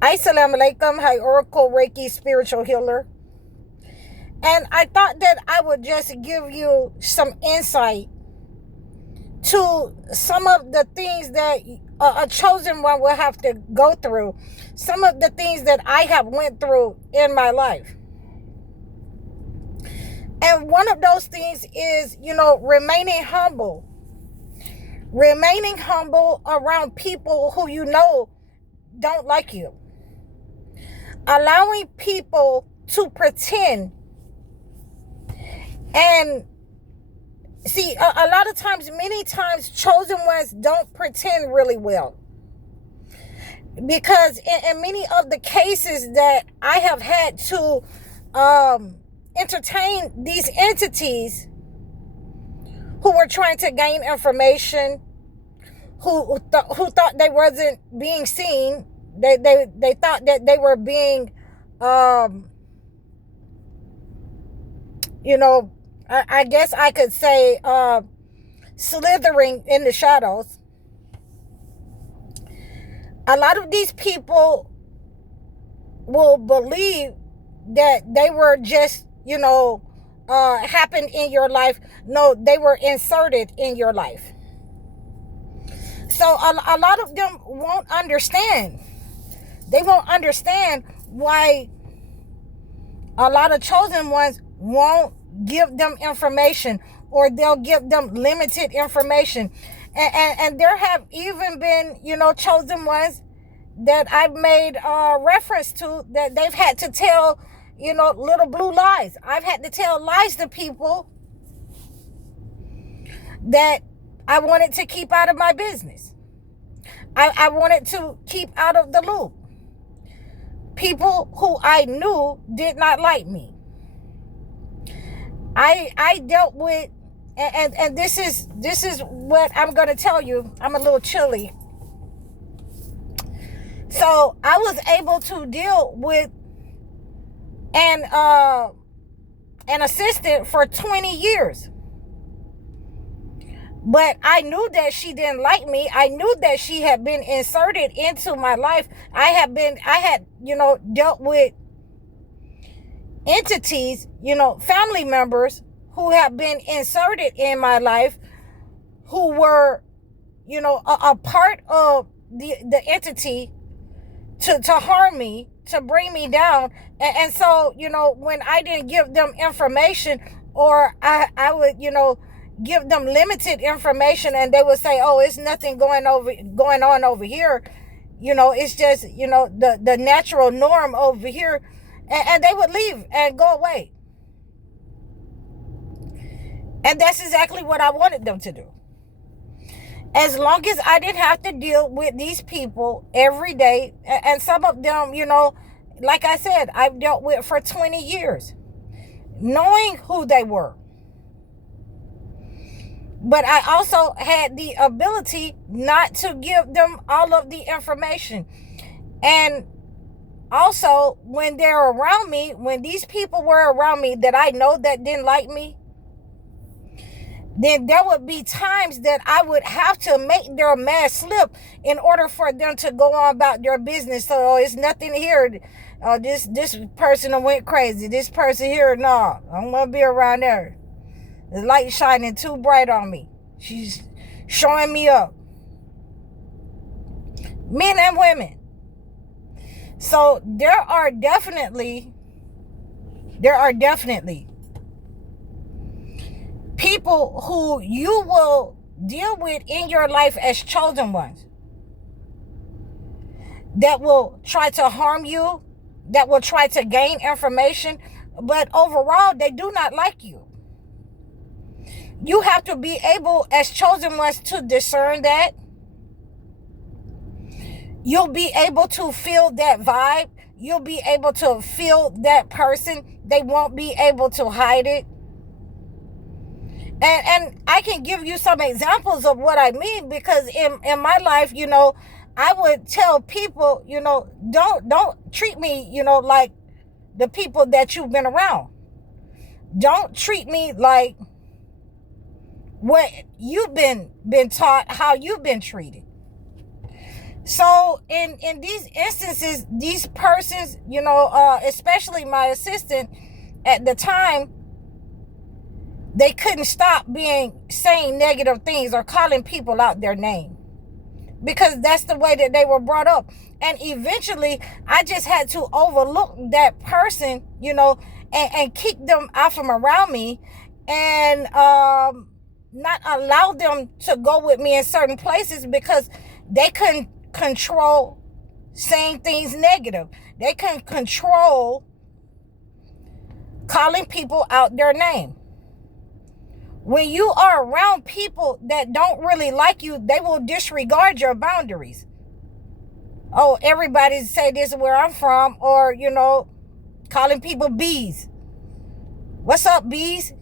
Assalamu alaikum. Hi, Oracle Reiki spiritual healer. And I thought that I would just give you some insight to some of the things that a chosen one will have to go through. Some of the things that I have went through in my life. And one of those things is, remaining humble. Remaining humble around people who don't like you. Allowing people to pretend. And see, a lot of times, many times, chosen ones don't pretend really well. Because in many of the cases that I have had to entertain these entities who were trying to gain information, who thought they wasn't being seen, they thought that they were being, I guess I could say, slithering in the shadows. A lot of these people will believe that they were just, happened in your life. No, they were inserted in your life. So a lot of them won't understand. They won't understand why a lot of chosen ones won't give them information, or they'll give them limited information. And there have even been, chosen ones that I've made reference to, that they've had to tell, little blue lies. I've had to tell lies to people that I wanted to keep out of my business. I wanted to keep out of the loop. People who I knew did not like me. I dealt with, and this is what I'm going to tell you. I'm a little chilly. So I was able to deal with an assistant for 20 years. But I knew that she didn't like me. I knew that she had been inserted into my life. I had dealt with entities, family members who have been inserted in my life, who were, a part of the entity to harm me, to bring me down. And so, when I didn't give them information, or I would, give them limited information, and they would say, oh, it's nothing going on over here. It's just, the natural norm over here. And they would leave and go away. And that's exactly what I wanted them to do. As long as I didn't have to deal with these people every day. And some of them, like I said, I've dealt with for 20 years, knowing who they were. But I also had the ability not to give them all of the information. And also, when they're around me, when these people were around me that I know that didn't like me, then there would be times that I would have to make their mask slip in order for them to go on about their business. So, it's nothing here. This person went crazy. This person here, no, I don't want to be around there. The light shining too bright on me. She's showing me up. Men and women. So there are definitely people who you will deal with in your life as chosen ones, that will try to harm you, that will try to gain information, but overall they do not like you. You have to be able, as chosen ones, to discern that. You'll be able to feel that vibe. You'll be able to feel that person. They won't be able to hide it. And I can give you some examples of what I mean, because in my life, I would tell people, don't treat me, like the people that you've been around. Don't treat me like what you've been taught, how you've been treated. So in these instances, these persons, especially my assistant at the time, they couldn't stop saying negative things or calling people out their name, because that's the way that they were brought up. And eventually I just had to overlook that person, and kick them out from around me, and not allow them to go with me in certain places, because they couldn't control saying things negative. They couldn't control calling people out their name. When you are around people that don't really like you, they will disregard your boundaries. Oh, everybody say this is where I'm from, or, calling people bees. What's up, bees?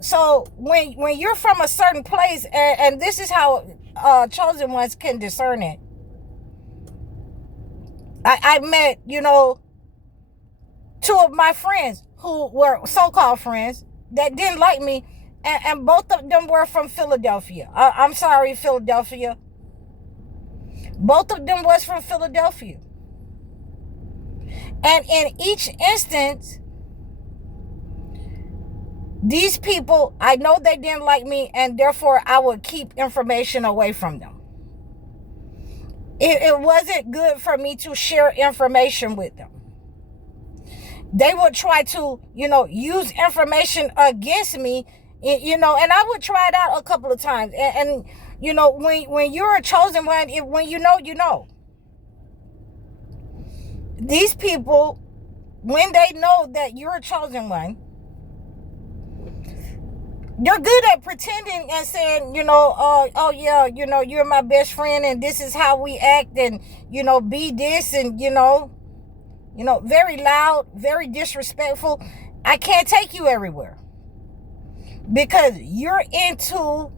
So when you're from a certain place, and this is how chosen ones can discern it. I met, two of my friends who were so-called friends that didn't like me, and both of them were from Philadelphia. I'm sorry, Philadelphia. Both of them was from Philadelphia. And in each instance, these people, I know they didn't like me, and therefore I would keep information away from them. It wasn't good for me to share information with them. They would try to, use information against me, and I would try it out a couple of times. And when you're a chosen one, when you know. These people, when they know that you're a chosen one, you're good at pretending and saying, oh yeah, you're my best friend, and this is how we act, and, be this, and, very loud, very disrespectful. I can't take you everywhere, because you're into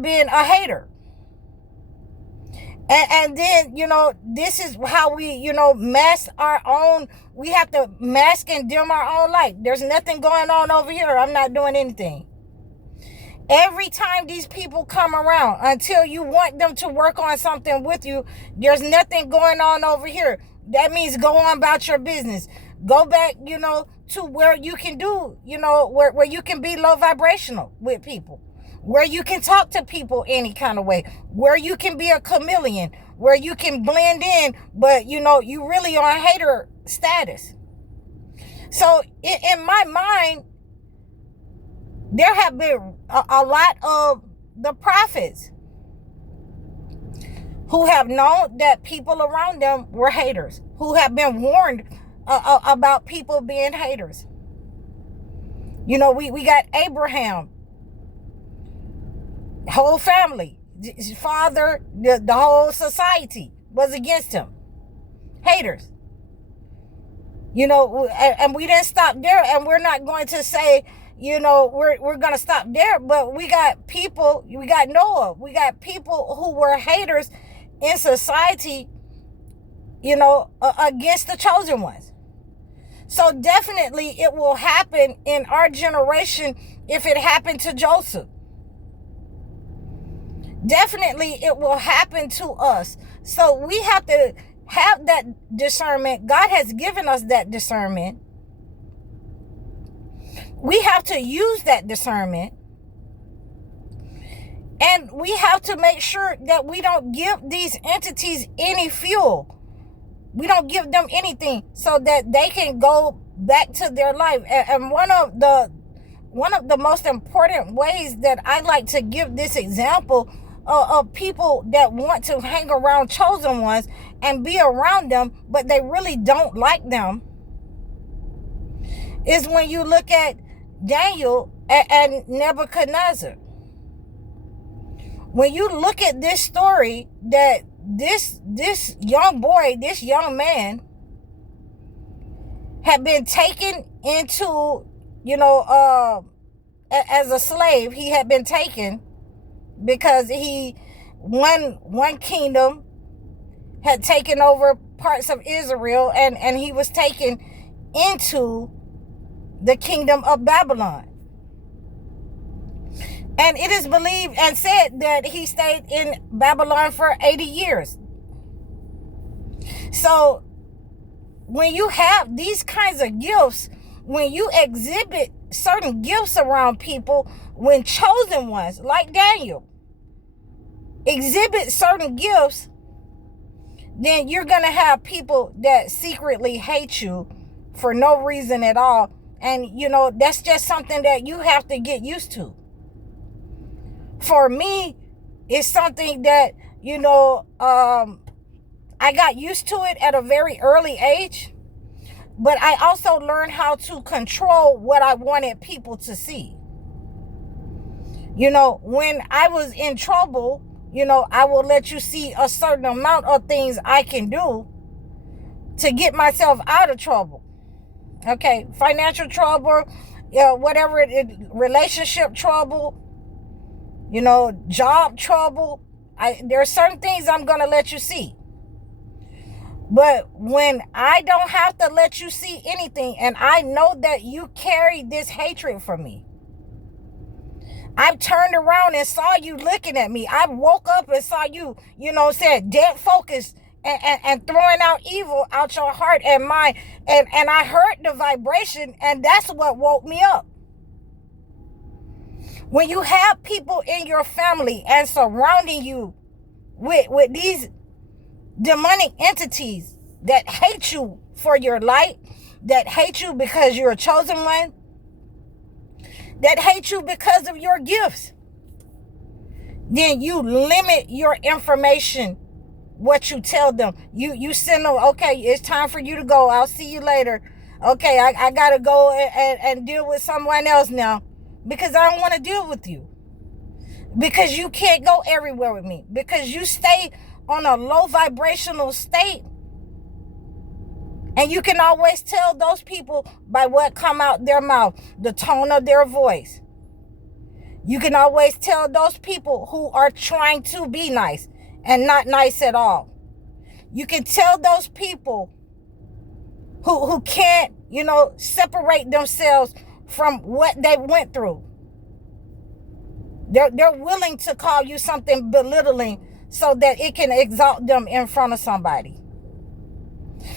being a hater. And then, this is how we, mask our own. We have to mask and dim our own light. There's nothing going on over here. I'm not doing anything. Every time these people come around, until you want them to work on something with you, there's nothing going on over here. That means go on about your business. Go back, to where you can do, where you can be low vibrational with people, where you can talk to people any kind of way, where you can be a chameleon, where you can blend in, but you really on hater status. So in my mind, there have been a lot of the prophets who have known that people around them were haters, who have been warned about people being haters. We got Abraham, whole family, his father, the whole society was against him. Haters. And we didn't stop there, and we're not going to say, we're going to stop there, but we got Noah, we got people who were haters in society, against the chosen ones. So definitely it will happen in our generation if it happened to Joseph. Definitely it will happen to us. So we have to have that discernment. God has given us that discernment. We have to use that discernment. And we have to make sure that we don't give these entities any fuel. We don't give them anything so that they can go back to their life. And one of the most important ways that I like to give this example of people that want to hang around chosen ones and be around them, but they really don't like them, is when you look at Daniel and Nebuchadnezzar. When you look at this story, that this young boy, this young man had been taken into, as a slave. He had been taken because one kingdom had taken over parts of Israel, and he was taken into the kingdom of Babylon. And it is believed and said that he stayed in Babylon for 80 years. So when you have these kinds of gifts, when you exhibit certain gifts around people, when chosen ones, like Daniel, exhibit certain gifts, then you're going to have people that secretly hate you for no reason at all. And, that's just something that you have to get used to. For me, it's something that, I got used to it at a very early age. But I also learned how to control what I wanted people to see. When I was in trouble, I will let you see a certain amount of things I can do to get myself out of trouble. Okay, financial trouble, whatever it is, relationship trouble, job trouble. There are certain things I'm going to let you see. But when I don't have to let you see anything, and I know that you carry this hatred for me, I've turned around and saw you looking at me. I woke up and saw you, dead focused and throwing out evil out your heart and mind. And I heard the vibration, and that's what woke me up. When you have people in your family and surrounding you with these demonic entities that hate you for your light, that hate you because you're a chosen one, that hate you because of your gifts, then you limit your information, what you tell them. You send them, okay, it's time for you to go. I'll see you later. Okay, I got to go and deal with someone else now because I don't want to deal with you. Because you can't go everywhere with me. Because you stay on a low vibrational state. And you can always tell those people by what come out their mouth, the tone of their voice. You can always tell those people who are trying to be nice and not nice at all. You can tell those people who can't, separate themselves from what they went through. They're willing to call you something belittling so that it can exalt them in front of somebody.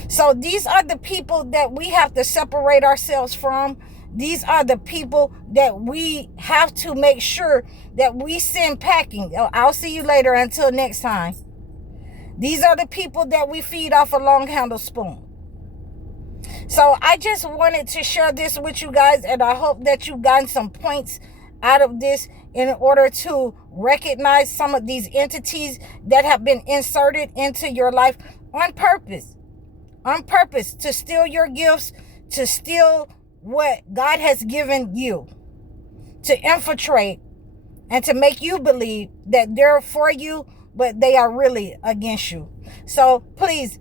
So these are the people that we have to separate ourselves from. These are the people that we have to make sure that we send packing. I'll see you later. Until next time. These are the people that we feed off a long handle spoon. So I just wanted to share this with you guys, and I hope that you've gotten some points out of this in order to recognize some of these entities that have been inserted into your life on purpose to steal your gifts, to steal what God has given you, to infiltrate and to make you believe that they're for you, but they are really against you. So please,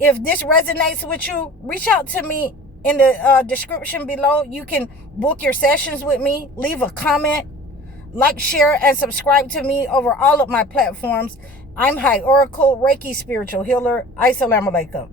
if this resonates with you, reach out to me in the description below. You can book your sessions with me, leave a comment, like, share, and subscribe to me over all of my platforms. I'm High Oracle, Reiki Spiritual Healer. Assalamu alaikum.